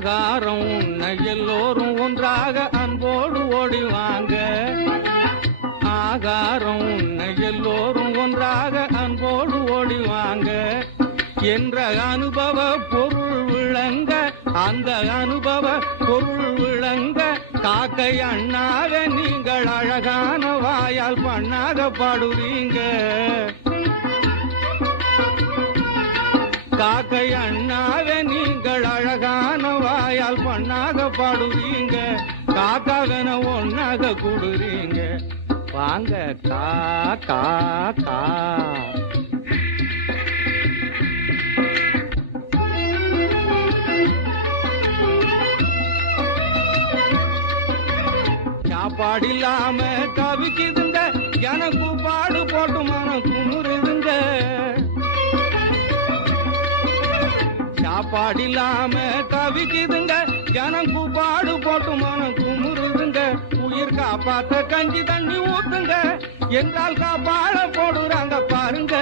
ஆகாரம் உண்ண எல்லோரும் ஒன்றாக அன்போடு ஓடிவாங்க. ஆகாரம் உண்ண எல்லோரும் ஒன்றாக அன்போடு ஓடிவாங்க என்ற அனுபவ பொருள் விளங்க, அந்த அனுபவ பொருள் விளங்க காக்கை அண்ணாக நீங்கள் அழகான வாயால் பண்ணாக பாடுறீங்க. காக்கை அண்ணாக நீங்கள் அழகான வாயால் பண்ணாக பாடுறீங்க. காக்காவன ஒன்னாக கூடுறீங்க. வாங்க கா கா கா. சாப்பாடில்லாம தவிக்குதுங்க, எனக்கு பாடு போட்டு மனம் குமுறுதுங்க. சாப்பாடில்லாம தவிக்குதுங்க, எனக்கு பாடு போட்டு மனம் குமுறுதுங்க. உயிர் காப்பாத்த கஞ்சி தண்ணி ஊத்துங்க என்றால் காப்பாட போடுறாங்க பாருங்க.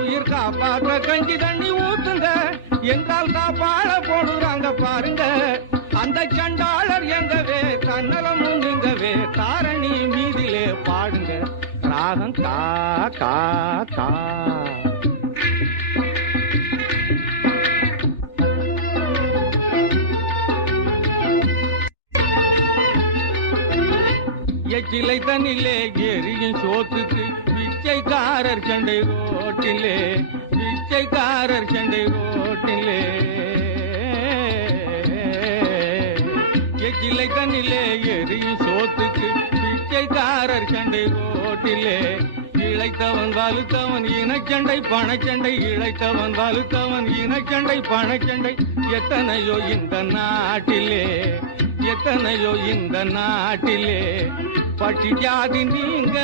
உயிர் காப்பாத்த கஞ்சி தண்ணி ஊத்துங்க என்றால் காப்பாட போடுறாங்க பாருங்க. அந்த சண்டாளர் எங்கவே தன்னலம் முங்குங்கவே தாரணி மீதிலே பாடுங்க. ராகம் கா கா கா. எச்சிலை தண்ணிலே எரியும் சோத்துக்கு பிச்சைக்காரர் சண்டை ரோட்டிலே, பிச்சைக்காரர் சண்டை ரோட்டிலே. எச்சிலை தண்ணிலே எரியும் சோத்துக்கு பிச்சைக்காரர் சண்டை ரோட்டிலே. இழைத்தவன் வலுத்தவன் இனச்சண்டை பணச்சண்டை, இழைத்தவன் வலுத்தவன் இனச்சண்டை பணச்சண்டை. எத்தனையோ இந்த நாட்டிலே, எத்தனையோ இந்த நாட்டிலே. பட்டி ஜாதி நீங்க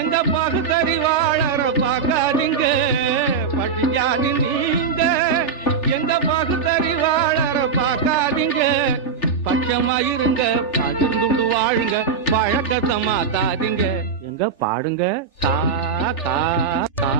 எங்க பகுத்தறிவாளர பார்க்காதீங்க. பட்டி ஜாதி நீங்க எங்க பகுத்தறிவாளர பார்க்காதீங்க. பட்சமாயிருங்க, பகிர்ந்துண்டு வாழுங்க, பழக்கத்தை மாத்தாதீங்க. எங்க பாடுங்க கா கா கா.